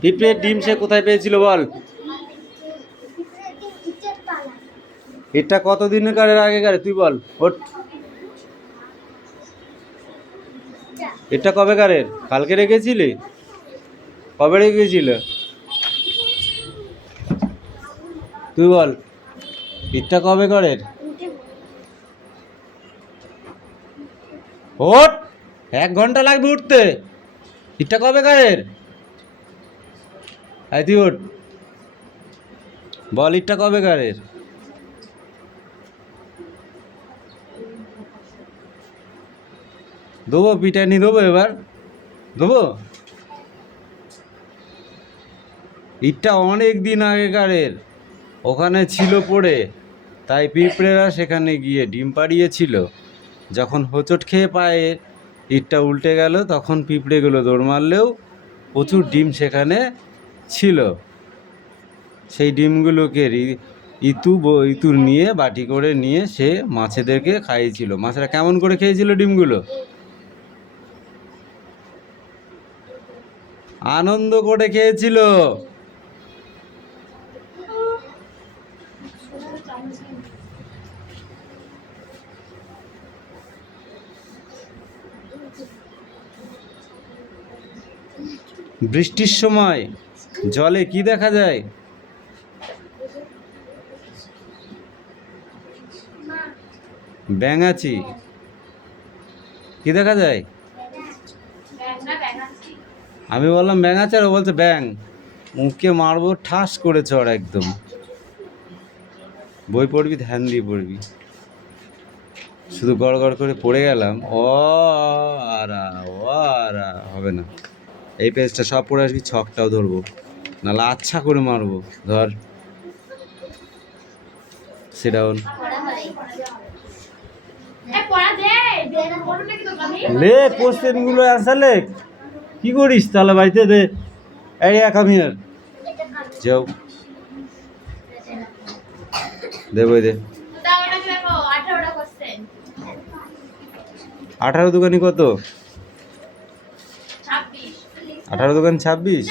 পিঁপড়ের ডিম সে কোথায় পেয়েছিল বল? এটা কতদিনের আগেকার তুই বল। ওট, এটা কবেকারের? কালকে রেখেছিলি? কবে রেখেছিল তুই বল? এটা কবেকারের? ওট, 1 ঘন্টা লাগবে উঠতে। এটা কবেকারের? তুই ওঠ, বল এটা কবেকারের? দেবো পিটানি দেবো, এবার দেবো। ইটটা অনেক দিন আগেকারের, ওখানে ছিল পড়ে, তাই পিঁপড়েরা সেখানে গিয়ে ডিম পাড়িয়েছিল। যখন হোঁচট খেয়ে পায়ে ইটটা উল্টে গেল, তখন পিঁপড়েগুলো দৌড় মারলেও প্রচুর ডিম সেখানে ছিল। সেই ডিমগুলোকে ইতুর নিয়ে বাটি করে নিয়ে সে মাছেদেরকে খাইয়েছিল। মাছেরা কেমন করে খেয়েছিল ডিমগুলো? আনন্দ করে খেয়েছিল। বৃষ্টির সময় জলে কি দেখা যায়? ব্যাঙাচি। কি দেখা যায়? আমি বললাম ব্যাঙাচি আর ও বলছে ব্যাং। মুখে মারবো ঠাস করে চড় একদম। বই পড়বি, ধ্যান দিয়ে পড়বি। শুধু গড় গড় করে পড়ে গেলাম। আরা হবে না। এই পেজটা সব পড়ে আসবি, ছকটাও ধরবো, নাহলে আচ্ছা করে মারবো। ধর, সিডাউন। লে কোশ্চেন গুলো অ্যান্সার লেখ। কি করিস তাহলে বাড়িতে? দে এই কাম হিয়ার, যাও দে বই দে। 18 দোকানি কত? 18 দোকান 26।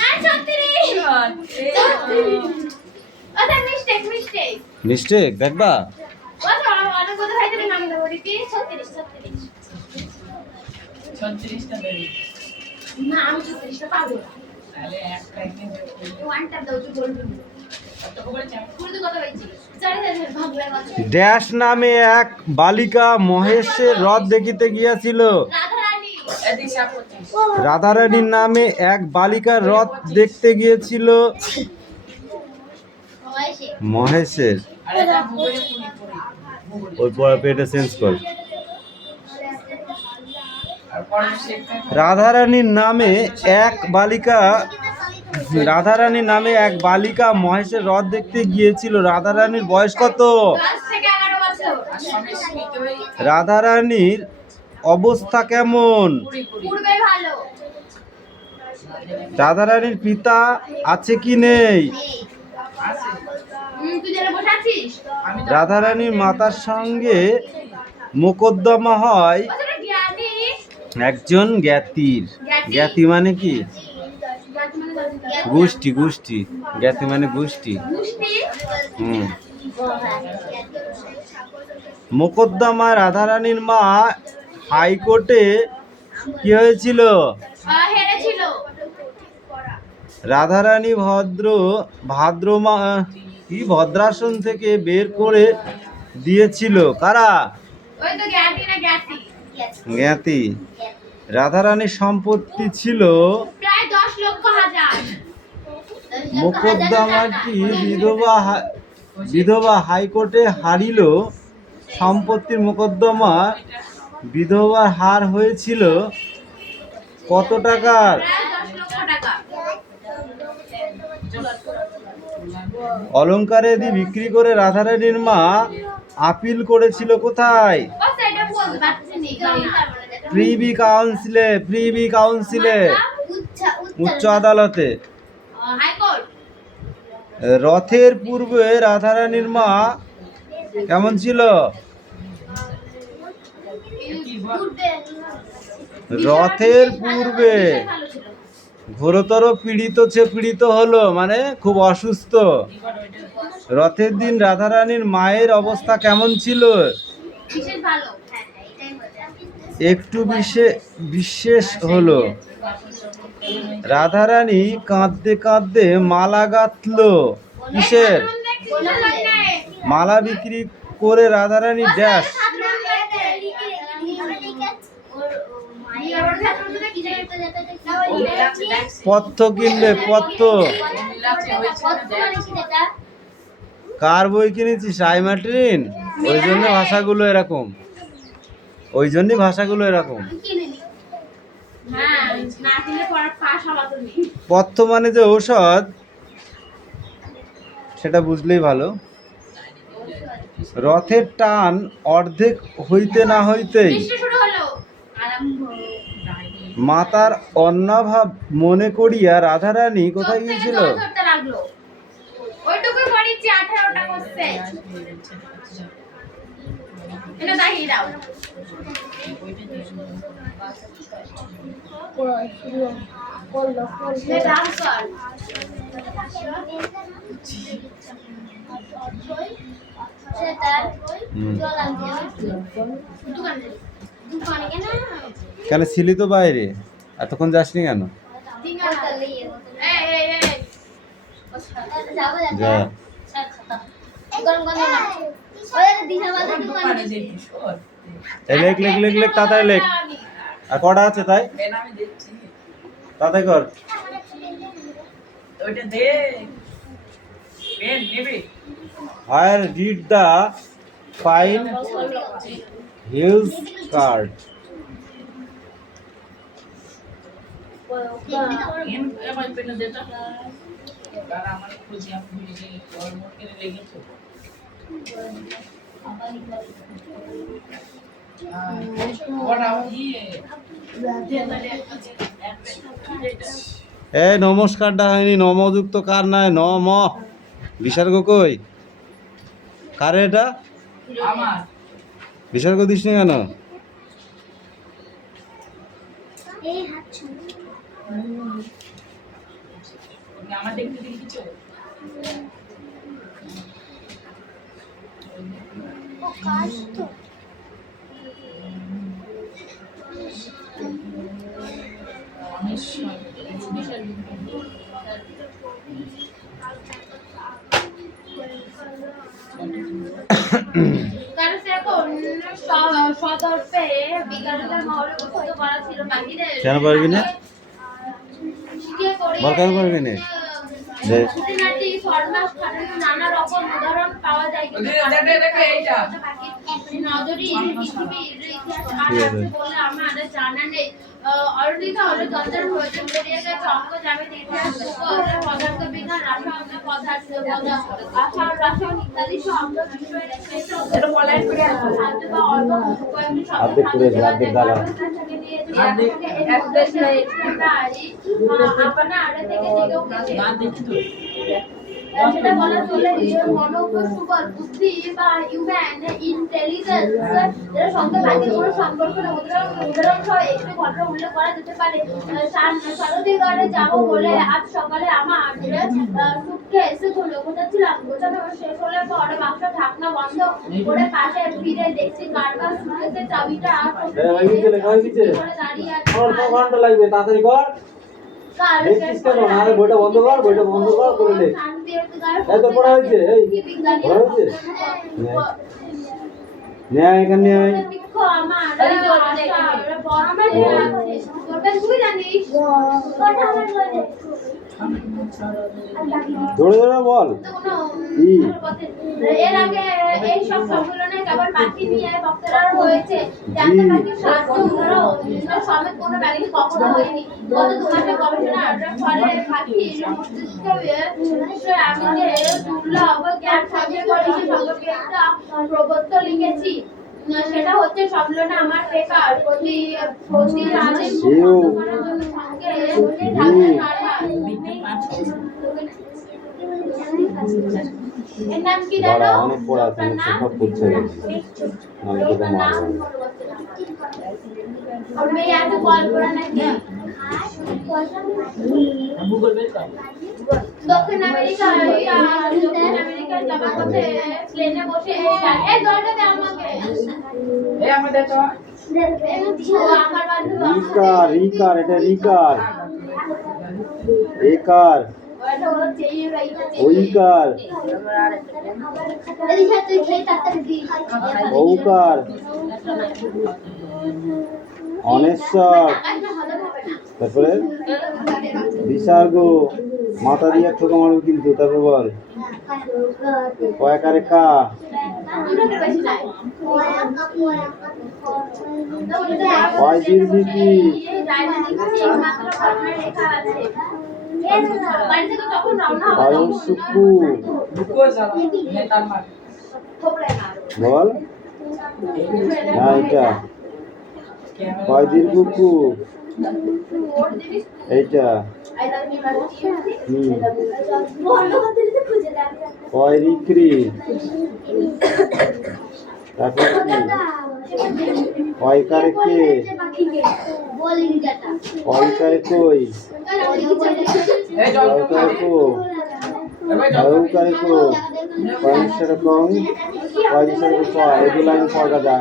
মিস্টেক দেখবা? ড্যাশ নামে এক বালিকা মহেশের হ্রদ দেখিতে গিয়াছিল। রাধারানীর নামে এক বালিকার হ্রদ দেখতে গিয়েছিল মহেশের। ওই পেটে চেঞ্জ কর। রাধারানীর নামে এক বালিকা মহেশের হ্রদ দেখতে গিয়েছিল। রাধারানীর বয়স কত? রাধারানীর অবস্থা কেমন? রাধারানীর পিতা আছে কি নেই? রাধারানীর মাতার সঙ্গে মোকদ্দমা হয় একজন জ্ঞাতির। জ্ঞাতি মানে কি? গোষ্ঠী। জ্ঞাতি মানে গোষ্ঠী। মোকদ্দমা রাধারানীর মা হাইকোর্টে কি হয়েছিল? রাধারানী ভদ্রাসন থেকে বের করে দিয়েছিল কারা? জ্ঞাতি। রাধারানীর সম্পত্তি ছিল প্রায় 10 লক্ষ হাজার। মোকদ্দমাটি বিধবা হাইকোর্টে হারিল। সম্পত্তির মোকদ্দমা বিধবার হার হয়েছিল কত টাকার? অলঙ্কারাদি বিক্রি করে রাধারানীর মা আপিল করেছিল কোথায়? প্রিভি কাউন্সিলে, উচ্চ আদালতে। রথের পূর্বে রাধারানীর মা কেমন ছিল? রথের পূর্বে ঘোরতর পীড়িত হলো, মানে খুব অসুস্থ। রথের দিন রাধারানীর মায়ের অবস্থা কেমন ছিল? একটু বিশেষ হলো। রাধারানী কাঁদতে কাঁদতে মালা গাঁথলো। কিসের মালা? বিক্রি করে রাধারানী ড্যাশ পথ্য কিনলে। পথ্য কার বই কিনেছিস? আইমার্টিন। ওই জন্য ভাষাগুলো এরকম, ওই জন্যই ভাষাগুলো এরকম। পথ্য মানে যে ঔষধ, সেটা বুঝলেই ভালো। রথের টান অর্ধেক হইতে না হইতেই মাতার অন্নাভাব মনে করিয়া রাধারানী কোথায় গিয়েছিল? কেন ছিলি তো বাইরে, এতক্ষণ যাসনি কেন? যা। লেখ লেখ লেখ লেখ, তাড়াতাড়ি লেখ। আর কটা আছে তাই? তাড়াতাড়ি কর। Where did the fine hills card? এই নমস্কারটা হয়নি, নমযুক্ত কার নাই, নম বিসর্গ কই? কারে এটা? বিসর্গ দিস নি কেন? কেন পারবি না? বল কেন পারবি না? নানা রকম উদাহরণ পাওয়া যায়, আমার জানা নেই। অরুণিতা হলো যন্ত্রের প্রয়োজন বেরিয়ে গেছে অঙ্ক জ্যামিতি ইতিহাস পদার্থ বিজ্ঞান রসায়ন পদার্থ রসায়ন ইত্যাদি শব্দ বিষয়ের সাহায্য বা অল্প কয়েকটি শব্দ আপনার আগে থেকে সেটা বলা চলে মনোকৌশল বুদ্ধি বা হিউম্যান ইন্টেলিজেন্স এর সঙ্গে বাকি কোনো সম্পর্ক না। উদাহরণ সহ একটি ঘটনা উল্লেখ করা যেতে পারে। সারথীগড়ে যাবো বলে আজ সকালে আমার সুটকেস গোছাচ্ছিলাম। গোছানো শেষ হলে পর বাক্স ঢাকনা বন্ধ করে পাশে ফিরে দেখছি কারবার সুটকেসের চাবিটা দাঁড়িয়ে আছে। তাড়াতাড়ি কর। বইটা বন্ধ কর, বইটা বন্ধ কর করে লেখ। এই তো পড়া হয়েছে, এই পড়া হয়েছে। ন্যায় এখানে ন্যায় ধরে ধরে বল। এর আগে এই সব সম্মেলনে কেবল পাখি নিয়ে বক্তৃতা হয়েছে, জানতে পাখির সাহায্য সমেত কোনো ব্যাধি কখনো হয়নি। গত 2 মাসের গবেষণার ফলে পাখির মস্তিষ্কে আমি যে দুর্লভ জ্ঞান সঞ্চয় করেছি সম্পর্কে একটা প্রবন্ধ লিখেছি। সেটা হচ্ছে সম্মেলনে আমার বেকার প্রতি রাতে করার জন্য সঙ্গে থাকবে। দাঁড়া, অনেক পড়া আছে, সব করছে নাহলে তোকে মারবো। দক্ষিণ আমেরিকায় যাওয়ার পথে প্লেনে বসে এই জলটা দে আমাকে। এই আমাদের তো আমার বান্ধবী রিকার, এটা রিকার, একার, ওইকার, ঔকার, অনেশ্বর, তারপরে বিসর্গ, মাথা দিয়ে ঠোকা মারবো কিন্তু। তারপর বল কয়াকারে কা, কয় দীর্ঘি কি, কয় সুকু, বল না এটা কয় দীর্ঘ কু, এইটা কয় রিক্রি, তারপর কয় কারে কে, কয় কারে কই, কয় কারে কো, কয় কারে কো, কয় নিঃসারে কম, কয় নিঃসারে ক। এই দু লাইন পড় গাদা,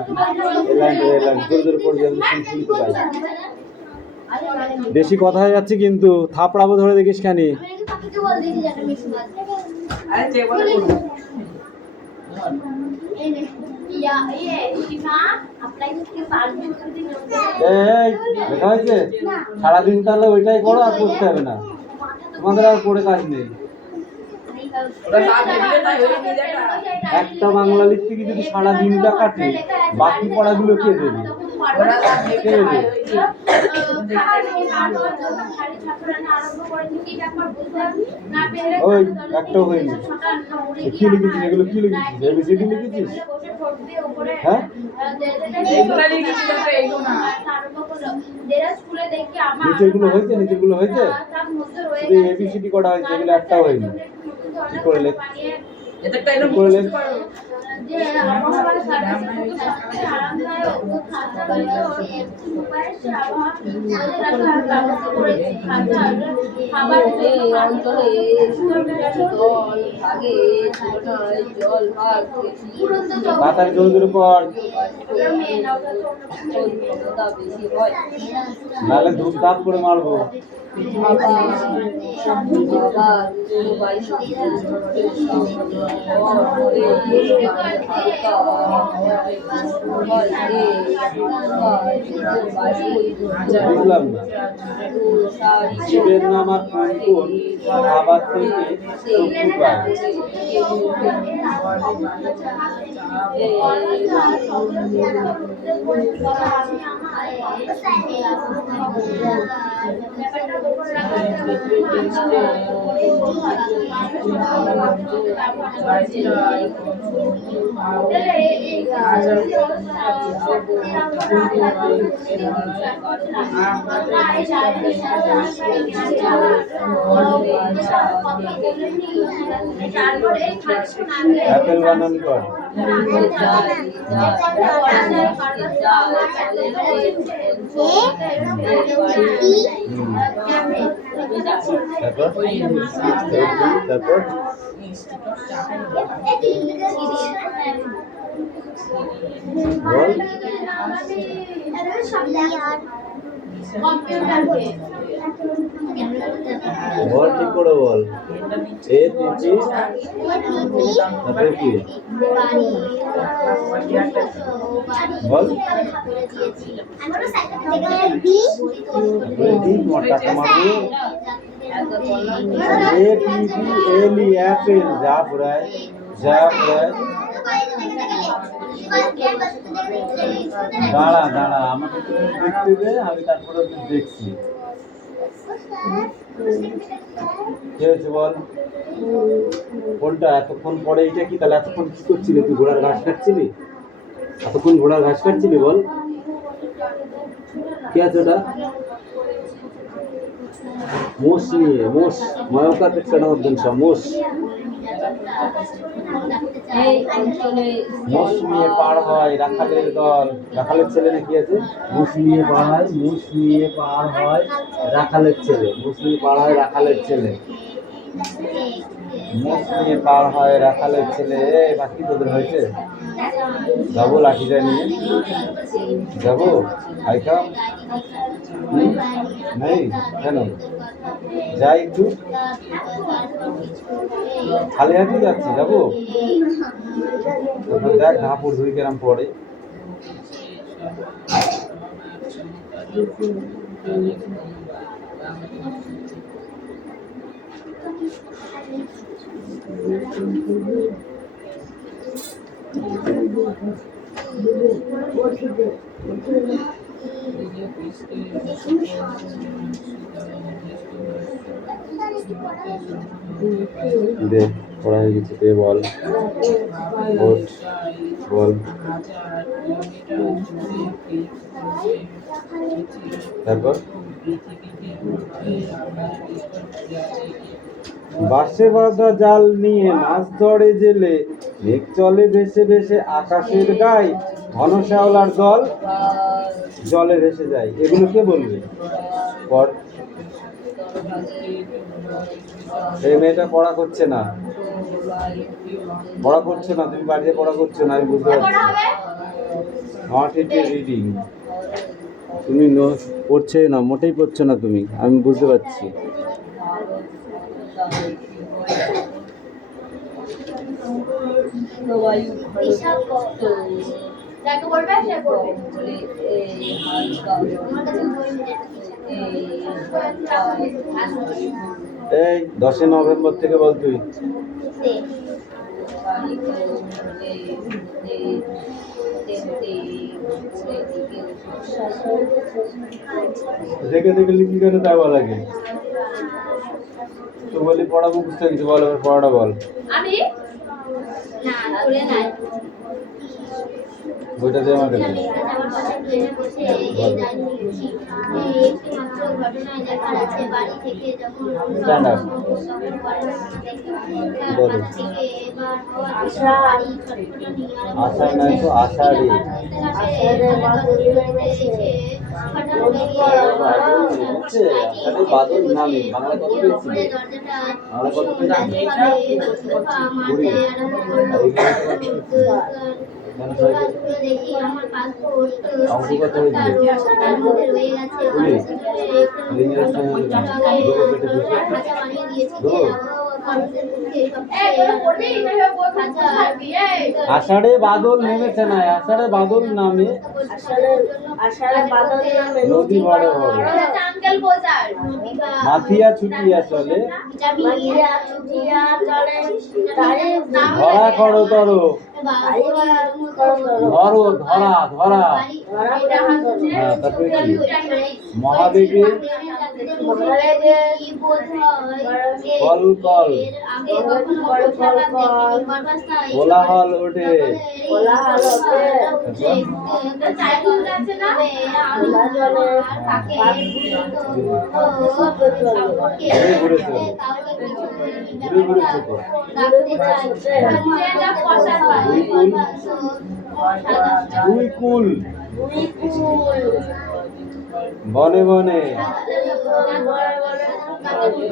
এই লাইনটা এই লাইন জোরে জোরে পড়বি, আমি শুনতে পাই। বেশি কথা হয়ে যাচ্ছে কিন্তু, থাপড়াবো ধরে দেখিস খানি। দেখা হয়েছে, সারাদিন তাহলে ওইটাই করো, আর করতে হবে না, তোমাদের আর করে কাজ নেই। একটা বাংলা লিখতে গিয়ে যদি সারা দিনটা কাটে, বাকি পড়াগুলো কে দেবে? কে দেবে? ওই একটাও হয়নি। কি লিখেছিস এগুলো? কি লিখেছিস? এবিসিডি লিখেছিস? হ্যাঁ, নিচেরগুলো হয়েছে, নিচেরগুলো হয়েছে, শুধু এবিসিডি করা হয়েছে, এগুলো একটাও হয়নি। কি করে লেখ, কি করে লেখ। তাড়াতাড়ি জোরে জোরে পড়, নাহলে ধূপ ধাপ করে মারবো। বুঝলাম না, শিবের নাম আর কোন কোন খাবার থেকে শক্তি পায়? অ্যাপেল বানান কর। তারপর বল, ঠিক করে বল। এ তিন, তারপরে কি বল? তোমার টাকা মারবো। APPLE অ্যাপেল, যা পড়ায় যা পড়ায়। দাঁড়া দাঁড়া, আমাকে তুমি দেখতে দে, আমি তারপরে দেখছি। কি হয়েছে বল? কোনটা? এতক্ষণ পরে এইটা কি? তাহলে এতক্ষণ কি করছিলি তুই? ঘোড়ার ঘাস কাটছিলি? এতক্ষণ ঘোড়ার ঘাস কাটছিলি? বল কি আছে ওটা? মোষ নিয়ে, মোষ ময়কার পেটকাটা অর্জন সব মোষ। এই অঞ্চলে মোষ নিয়ে পার হয় রাখালের দল। রাখালের ছেলে নাকি আছে? মোষ নিয়ে পার হয়, মোষ নিয়ে পার হয় রাখালের ছেলে। মোষ নিয়ে পার হয় রাখালের ছেলে। মোষ নিয়ে পার হয় রাখালের ছেলে। বাকি তোদের হয়েছে? যাবো লাঠিটা নিয়ে, যাবো। আইকা নেই কেন? যাই একটু, খালি হাতে যাচ্ছি, যাবো। দেখ ঢাপুর ধুই কেরাম পড়ে। দে পড়া হয়ে গেছে, দে বল, ওঠ, বল। তারপর বাঁশে বাঁধা জাল নিয়ে মাছ ধরে জেলে, মেঘ চলে ভেসে ভেসে আকাশের গায়ে, ঘন শ্যাওলার দল জলে ভেসে যায়। এগুলো কে বলবে? পর। এই মেয়েটা পড়া করছে না, পড়া করছে না, তুমি বাড়িতে পড়া করছো না, আমি বুঝতে পারছি। নট ইট রিডিং, তুমি পড়ছে না, মোটেই পড়ছো না তুমি, আমি বুঝতে পারছি। যাকে বলবে সে বলবে। এই 10 নভেম্বর থেকে বল তুই। দেখে দেখে লিখি কেন তাই বলা লাগে? তো বলি পড়া মুখস্থ কিছু বল, এবার পড়াটা বল। আমি না করে নাই বইটা দে আমাকে। স্ট্যান্ড আপ বলো। আশা নাই তো আষাঢ়ি। আষাঢ়ি বাদল নামে বাংলা কত পেয়েছিল? বাংলা কত পেয়েছিল? 20। অঙ্ক কত আষাঢ়ে বাদল নেমেছে না, আষাঢ়ে বাদল নামে নদী বড় বড়, মাথিয়া ছুটিয়া চলে ধরা করো তরো, ধরো ধরা ধরা। হ্যাঁ, তারপরে কি? মহাবেগে কল কল কোলাহল ওঠে। ঘুরে চলো, ঘুরে ঘুরে চলো। দুই কুল বনে বনে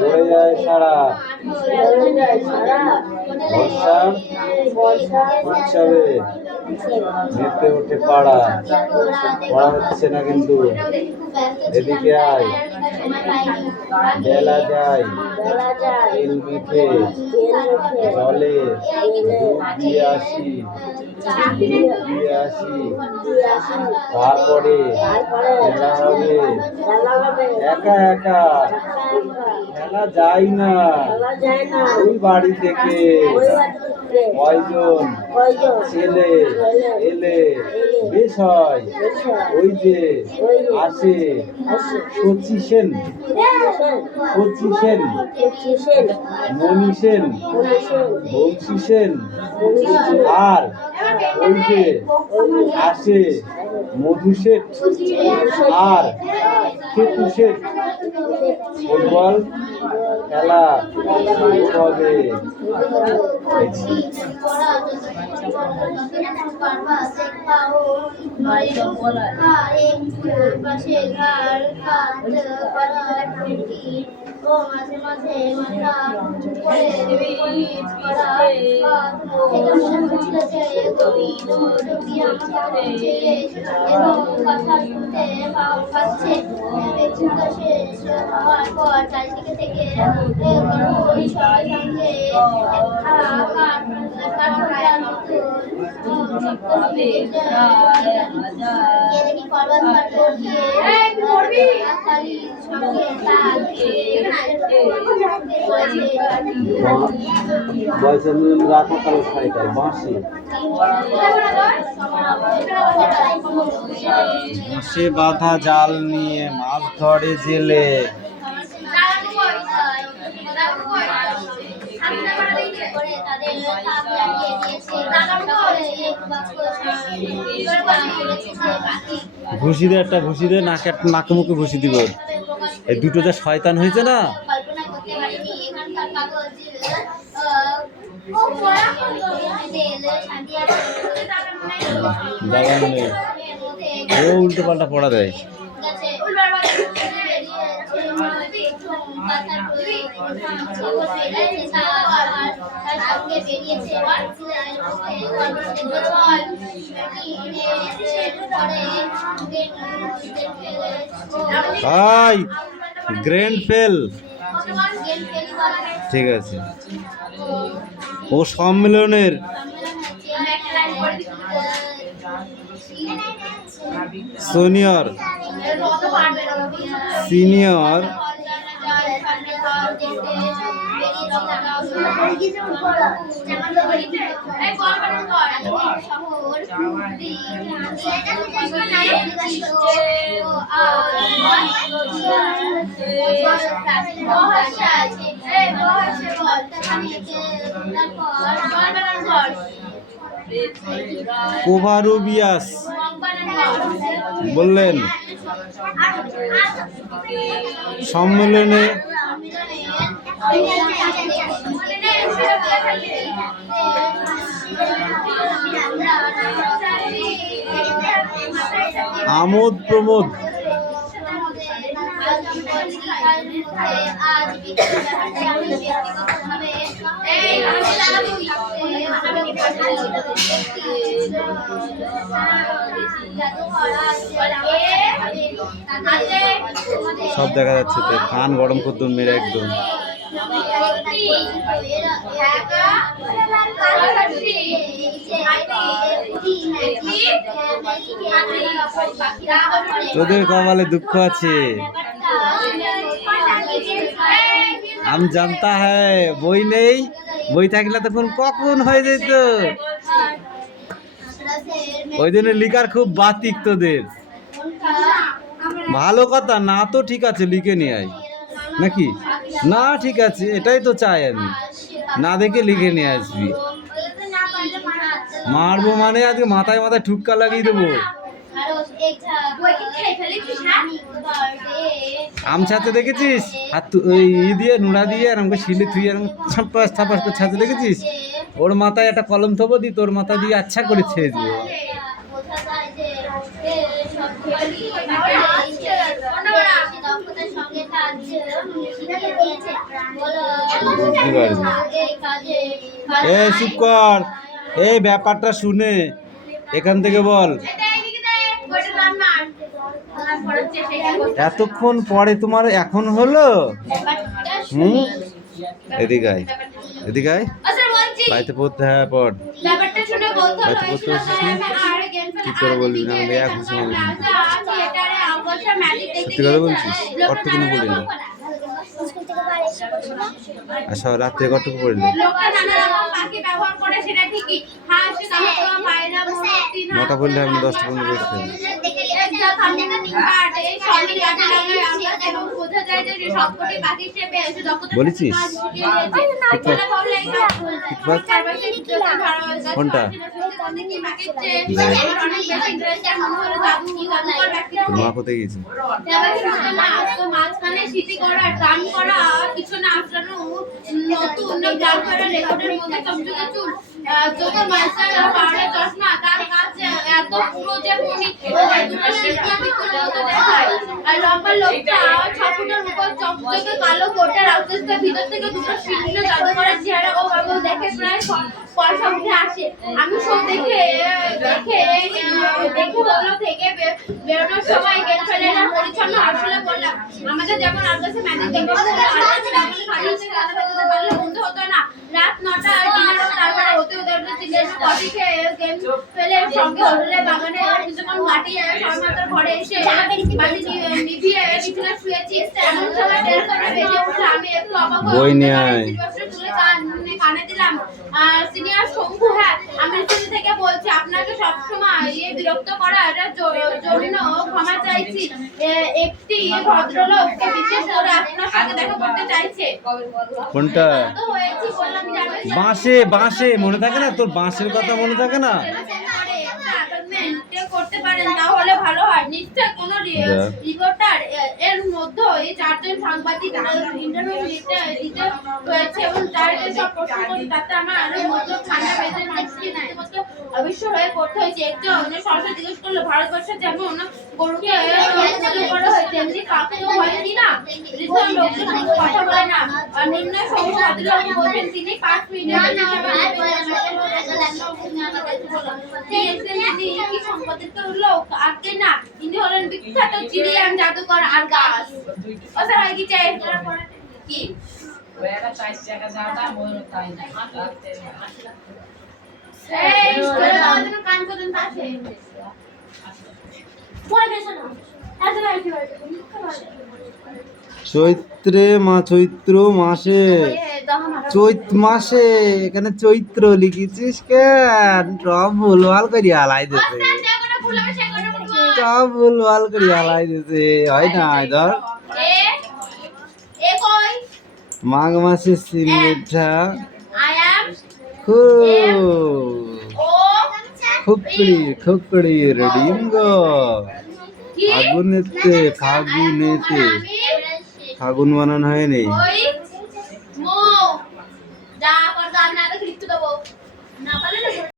উড়ে যায় সারা, বর্ষা উৎসবে মেতে ওঠে পাড়া। পড়া হচ্ছে না কিন্তু, এদিকে আয়। বেলা যায় তেল মেখে জলে ডুব দিয়ে আসি, ডুব দিয়ে আসি। তারপরে খেলা হবে একা একা, খেলা যায় না ওই বাড়ি থেকে কয়জন ছেলে এলে বেশ হয়। ওই যে আসে শচী সেন, শচী সেন, মণি সেন, বংশী সেন, আর ওই যে আসে মধু শেঠ আর খেতু শেঠ। ফুটবল খেলা হবে। ও মাঝে মাঝে মাথা করে এবং কথা শুনতে পাচ্ছে। ব্যক্তিগত শেষ হওয়ার পর চারিদিকে থেকে সঙ্গে সঙ্গে রাখা কালো শাড়িটা বাঁশি বাঁশে বাঁধা জাল নিয়ে মাছ ধরে জেলে। ঘুষি দে, একটা ঘুষি দে, নাকে মুখে ঘুষি দিব। এই দুটো যা শয়তান হয়েছে না, কল্পনা করতে পারিনি এখানকার কাগজ জায়গা নেই, ও উল্টো পাল্টা পড়া দেয়। ভাই গ্র্যান্ড ফেল, ঠিক আছে। ও সম্মেলনের সিনিয়র কোভারুবিয়াস বললেন সম্মেলনে আমোদ প্রমোদ সব দেখা যাচ্ছে, তো কান গরম করতো মেরে একদম। তোদের কপালে দুঃখ আছে, আমি জানতা হ্যায়। বই নেই, বই থাকলে তখন কখন হয়ে যেত। ওই জন্য লিখার খুব বাতিক তোদের। ভালো কথা না, তো ঠিক আছে লিখে নিয়ে আয় নাকি না, ঠিক আছে এটাই তো চাই আমি, না দেখে লিখে নিয়ে আসবি। মারবো মানে আজকে মাথায় মাথায় ঠুক্কা লাগিয়ে দেবো। আম ছাতে দেখেছিস, হাত ওই দিয়ে নোড়া দিয়ে আর আমাকে শিলে থুই আর ছাপাস ছাপাস করে ছাতে দেখেছিস, ওর মাথায় একটা কলম থবো দি, তোর মাথা দিয়ে আচ্ছা করে ছেড়ে দেবো। এ চুপ কর, এই ব্যাপারটা শুনে এখান থেকে বল। এতক্ষণ পরে তোমার এখন হলো? এদিকে আয়, এদিকে আয়, বাড়িতে পড়তে। হ্যাঁ পড়, বাড়িতে পড়তে বসছিস না? কি করে বলবি না, আমাকে এক ঘুষি মারবি। সত্যি কথা বলছিস? কতটুকু পড়লি? আচ্ছা রাত্রে কতটুকু পড়লি? 9টা পড়লে আমি 10টা পর্যন্ত বসতে। বলেছিস কোনটা? তোর মা কোথায় গেছে? মাঝখানে সিটি করা টান করা পিছনে আসানো নতুন গাল করা রেকর্ডের মধ্যে চমচকে চুল চোখের মাঝখানে পাড়ে চশমা তার কাছে এত পুরো যে মনি দুটো শিক্ষা বিকুল মতো দেখায় আর লম্বা লোকটা 6 ফুটের উপর চমচকে কালো কোটের আউটফিটের ভিতর থেকে দুটো শিল্প জাদু করার চেহারা ও বাবু দেখে প্রায় পয়সা উঠে আসে আমি সব দেখে হলো থেকে বেরোনোর সময় গেট ফেলে না পরিচ্ছন্ন আসলে বললাম আমাদের যেমন আকাশে ম্যাজিক দেখতে পারলে বন্ধ হতো না রাত 9টা ডিনার তারপরে হতে তিলের কফি খেয়ে গেম ফেলে সঙ্গে হোটেলে বাগানে কিছুক্ষণ কাটিয়ে সবেমাত্র ঘরে এসে বাড়ি নিভিয়ে বিছানা শুয়েছি এমন সময় বের করে বেজে উঠে আমি একটু অবাক বই নিয়ে আয়। তুলে কানে দিলাম সিনিয়র শম্ভু হ্যাঁ আমি স্কুল থেকে বলছি আপনাকে সবসময় বিরক্ত করা এটা জন্য ক্ষমা চাইছি একটি ভদ্রলোককে বিশেষ করে আপনার সঙ্গে দেখা করতে চাইছে কোনটা? তো হয়েছি বললাম যে আমি বাঁশে মনে থাকে না তোর? বাঁশের কথা মনে থাকে না? করতে পারেন তাহলে ভালো হয় নিশ্চয় কোনো রিপোর্টার এর মধ্যে এই 4 জন সাংবাদিক ইন্টারভিউ দিতে হয়েছে এবং তার সব প্রশ্ন করতে তাতে আমার মতো ঠান্ডা বেঁধে মানসিক রীতিমতো অবিশ্বাস হয়ে পড়তে হয়েছে একজন সরাসরি জিজ্ঞেস করলো ভারতবর্ষে যেমন গরুকে পুজো করা হয় তেমনি কাকেও হয় কিনা রিজন লোকজন কথা বলে না আর নির্ণয় সমস্ত আদিলবাবু বলবেন তিনি 5 মিনিটের কি সম্পাদিত লোক আজকে না ইনি হলেন বিখ্যাত চিড়িয়ান জাদুকর আর গাছ ও স্যার হয় কি চাই কি ওরা 40 টাকা দাদা মন তাই না এই স্কুলে যাওয়ার জন্য কান পর্যন্ত আসে পড়ে গেছে না এত রাইতে চৈত্র মাসে চৈত মাসে এখানে চৈত্র লিখেছিস কেন? সব ভুলভাল করি আলাই দিতে, সব ভুলভাল করি আলাই দিতে হয় না ধর। মাঘ মাসে সিলেটা খুকড়ির ডিঙ্গ ফাগুনেতে ফাগুন বানানো হয়নি।